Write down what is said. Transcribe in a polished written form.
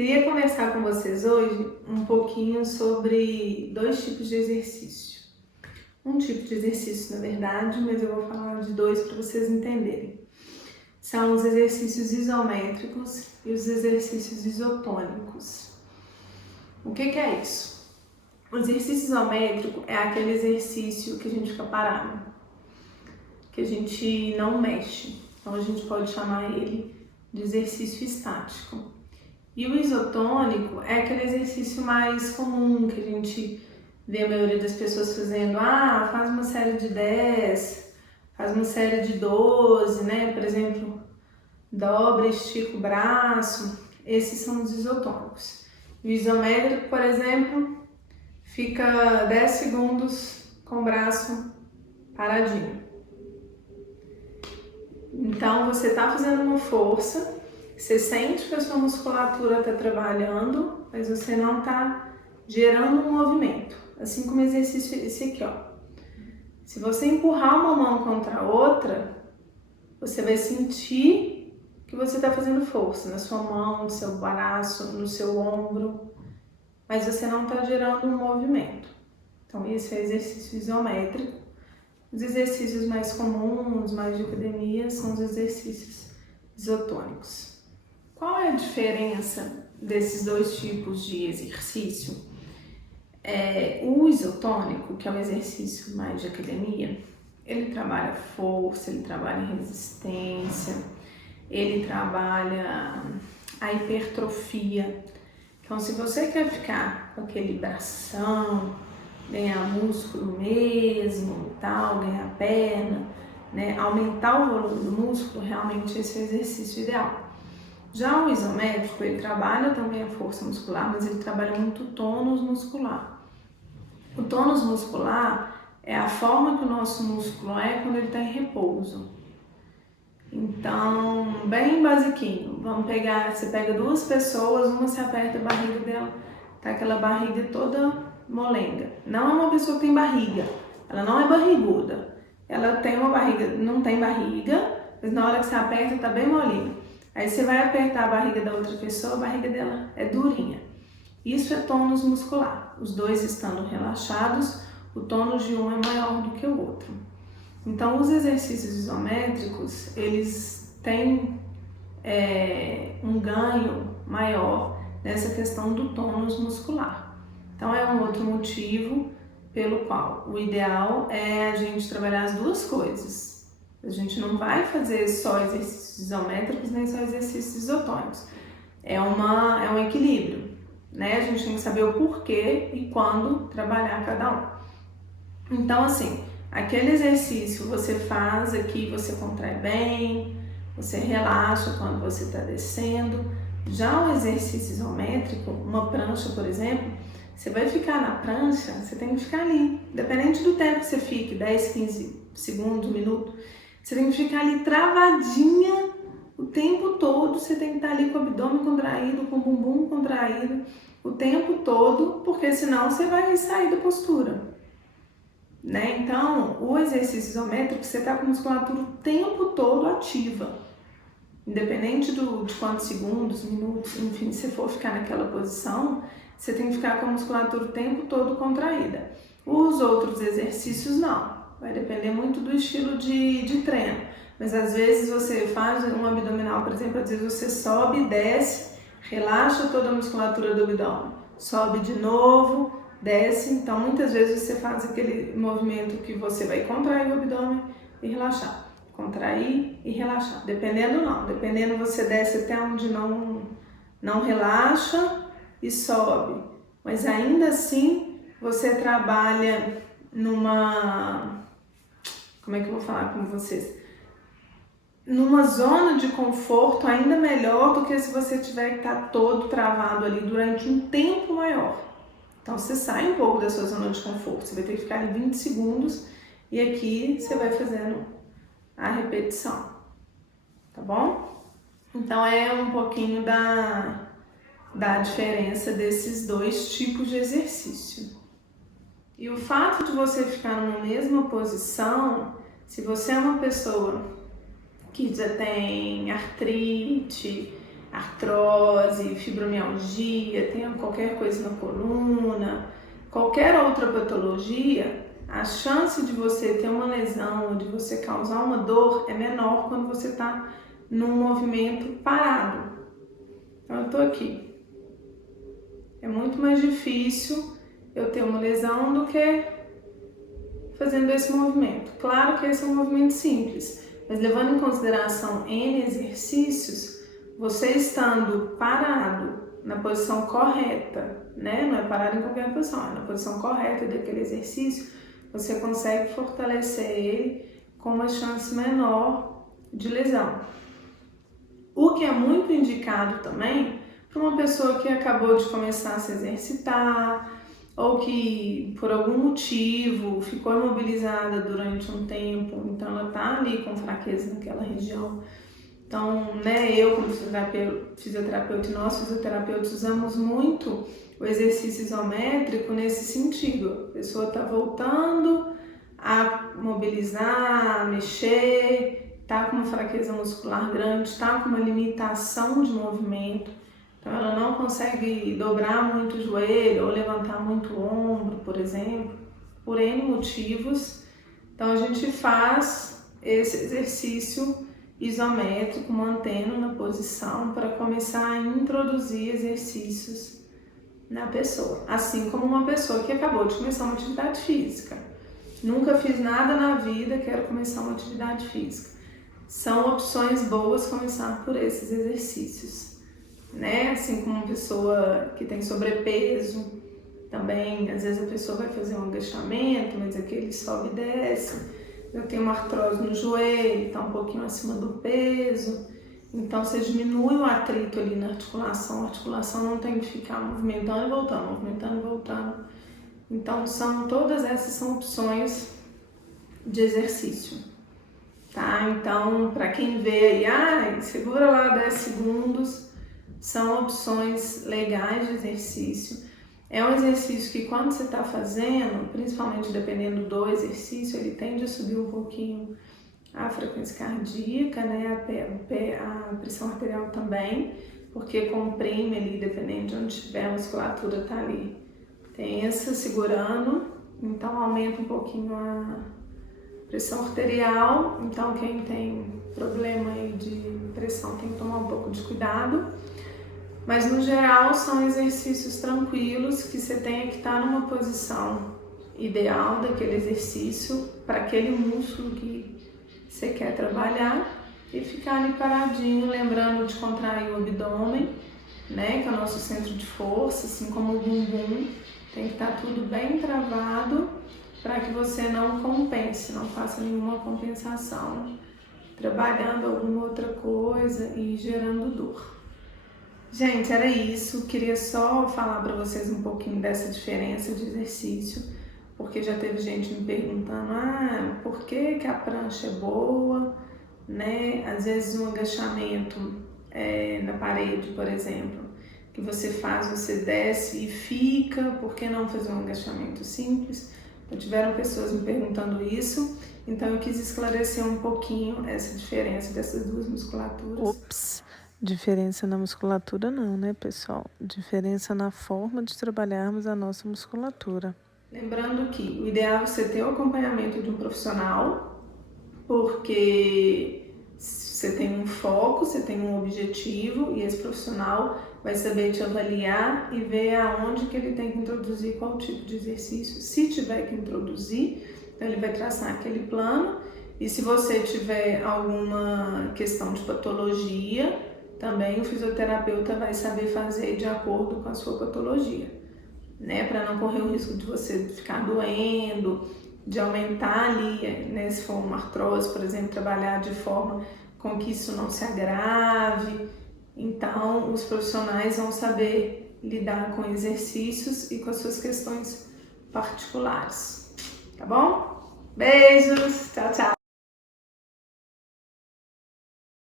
Queria conversar com vocês hoje um pouquinho sobre dois tipos de exercício. Um tipo de exercício, na verdade, mas eu vou falar de dois para vocês entenderem. São os exercícios isométricos e os exercícios isotônicos. O que é isso? O exercício isométrico é aquele exercício que a gente fica parado, que a gente não mexe. Então a gente pode chamar ele de exercício estático. E o isotônico é aquele exercício mais comum que a gente vê a maioria das pessoas fazendo. Faz uma série de 10, faz uma série de 12, né? Por exemplo, dobra, estica o braço. Esses são os isotônicos. O isométrico, por exemplo, fica 10 segundos com o braço paradinho. Então, você está fazendo uma força, você sente que a sua musculatura está trabalhando, mas você não está gerando um movimento. Assim como o exercício esse aqui, ó. Se você empurrar uma mão contra a outra, você vai sentir que você está fazendo força na sua mão, no seu braço, no seu ombro, mas você não está gerando um movimento. Então, esse é o exercício isométrico. Os exercícios mais comuns, mais de academia, são os exercícios isotônicos. Qual é a diferença desses dois tipos de exercício? O isotônico, que é um exercício mais de academia, ele trabalha força, ele trabalha resistência, ele trabalha a hipertrofia. Então, se você quer ficar com aquele bração, ganhar músculo mesmo, tal, ganhar perna, né? Aumentar o volume do músculo, realmente esse é o exercício ideal. Já o isométrico, ele trabalha também a força muscular, mas ele trabalha muito o tônus muscular. O tônus muscular é a forma que o nosso músculo é quando ele está em repouso. Então, bem basiquinho, vamos pegar, você pega duas pessoas, uma se aperta a barriga dela, tá aquela barriga toda molenga. Não é uma pessoa que tem barriga, ela não é barriguda. Ela tem uma barriga, não tem barriga, mas na hora que você aperta tá bem molinho. Aí você vai apertar a barriga da outra pessoa, a barriga dela é durinha. Isso é tônus muscular. Os dois estando relaxados, o tônus de um é maior do que o outro. Então, os exercícios isométricos, eles têm um ganho maior nessa questão do tônus muscular. Então, é um outro motivo pelo qual o ideal é a gente trabalhar as duas coisas. A gente não vai fazer só exercícios isométricos nem só exercícios isotônicos. É um equilíbrio, né? A gente tem que saber o porquê e quando trabalhar cada um. Então, assim, aquele exercício você faz aqui, você contrai bem, você relaxa quando você está descendo. Já o exercício isométrico, uma prancha, por exemplo, você vai ficar na prancha, você tem que ficar ali. Independente do tempo que você fique, 10, 15 segundos, 1 minuto, você tem que ficar ali travadinha o tempo todo. Você tem que estar ali com o abdômen contraído, com o bumbum contraído o tempo todo, porque senão você vai sair da postura. Né? Então, o exercício isométrico, você está com a musculatura o tempo todo ativa. Independente de quantos segundos, minutos, enfim, se for ficar naquela posição, você tem que ficar com a musculatura o tempo todo contraída. Os outros exercícios não, vai depender muito do estilo de treino. Mas às vezes você faz um abdominal, por exemplo, às vezes você sobe e desce, relaxa toda a musculatura do abdômen, sobe de novo, desce. Então muitas vezes você faz aquele movimento que você vai contrair o abdômen e relaxar, contrair e relaxar, dependendo você desce até onde não relaxa e sobe, mas ainda assim você trabalha como é que eu vou falar com vocês? Numa zona de conforto ainda melhor do que se você tiver que estar todo travado ali durante um tempo maior. Então você sai um pouco da sua zona de conforto, você vai ter que ficar ali 20 segundos e aqui você vai fazendo a repetição, tá bom? Então é um pouquinho da diferença desses dois tipos de exercício. E o fato de você ficar numa mesma posição, se você é uma pessoa que já tem artrite, artrose, fibromialgia, tenha qualquer coisa na coluna, qualquer outra patologia, a chance de você ter uma lesão ou de você causar uma dor é menor quando você está num movimento parado. Então eu estou aqui. É muito mais difícil eu ter uma lesão do que fazendo esse movimento. Claro que esse é um movimento simples, mas levando em consideração N exercícios, você estando parado na posição correta, né? Não é parado em qualquer posição, é na posição correta daquele exercício, você consegue fortalecer ele com uma chance menor de lesão. O que é muito indicado também para uma pessoa que acabou de começar a se exercitar ou que por algum motivo ficou imobilizada durante um tempo, então ela está ali com fraqueza naquela região. Então, né, eu como fisioterapeuta e nós fisioterapeutas usamos muito o exercício isométrico nesse sentido. A pessoa está voltando a mobilizar, a mexer, está com uma fraqueza muscular grande, está com uma limitação de movimento, então ela não consegue dobrar muito o joelho ou levantar muito o ombro, por exemplo, por N motivos. Então a gente faz esse exercício isométrico, mantendo na posição para começar a introduzir exercícios na pessoa. Assim como uma pessoa que acabou de começar uma atividade física. Nunca fiz nada na vida, quero começar uma atividade física. São opções boas começar por esses exercícios, né? Assim como uma pessoa que tem sobrepeso, também às vezes a pessoa vai fazer um agachamento, mas aquele sobe e desce. Eu tenho uma artrose no joelho, está um pouquinho acima do peso, então você diminui o atrito ali na articulação, a articulação não tem que ficar movimentando e voltando, movimentando e voltando. Então todas essas são opções de exercício, tá? Então para quem vê aí, segura lá 10 segundos, são opções legais de exercício. É um exercício que quando você está fazendo, principalmente dependendo do exercício, ele tende a subir um pouquinho a frequência cardíaca, né? A pressão arterial também, porque comprime ali, dependendo de onde estiver a musculatura, tá ali tensa, segurando, então aumenta um pouquinho a pressão arterial. Então quem tem problema aí de pressão tem que tomar um pouco de cuidado. Mas no geral são exercícios tranquilos que você tem que estar numa posição ideal daquele exercício para aquele músculo que você quer trabalhar e ficar ali paradinho, lembrando de contrair o abdômen, né, que é o nosso centro de força, assim como o bumbum, tem que estar tudo bem travado para que você não compense, não faça nenhuma compensação, trabalhando alguma outra coisa e gerando dor. Gente, era isso. Queria só falar para vocês um pouquinho dessa diferença de exercício, porque já teve gente me perguntando, por que a prancha é boa, né? Às vezes um agachamento na parede, por exemplo, que você faz, você desce e fica, por que não fazer um agachamento simples? Então, tiveram pessoas me perguntando isso, então eu quis esclarecer um pouquinho essa diferença dessas duas musculaturas. Ops! Diferença na musculatura não, né, pessoal? Diferença na forma de trabalharmos a nossa musculatura. Lembrando que o ideal é você ter o acompanhamento de um profissional, porque você tem um foco, você tem um objetivo e esse profissional vai saber te avaliar e ver aonde que ele tem que introduzir qual tipo de exercício. Se tiver que introduzir, então ele vai traçar aquele plano. E se você tiver alguma questão de patologia, também o fisioterapeuta vai saber fazer de acordo com a sua patologia, né? Para não correr o risco de você ficar doendo, de aumentar ali, né? Se for uma artrose, por exemplo, trabalhar de forma com que isso não se agrave. Então, os profissionais vão saber lidar com exercícios e com as suas questões particulares, tá bom? Beijos, tchau, tchau!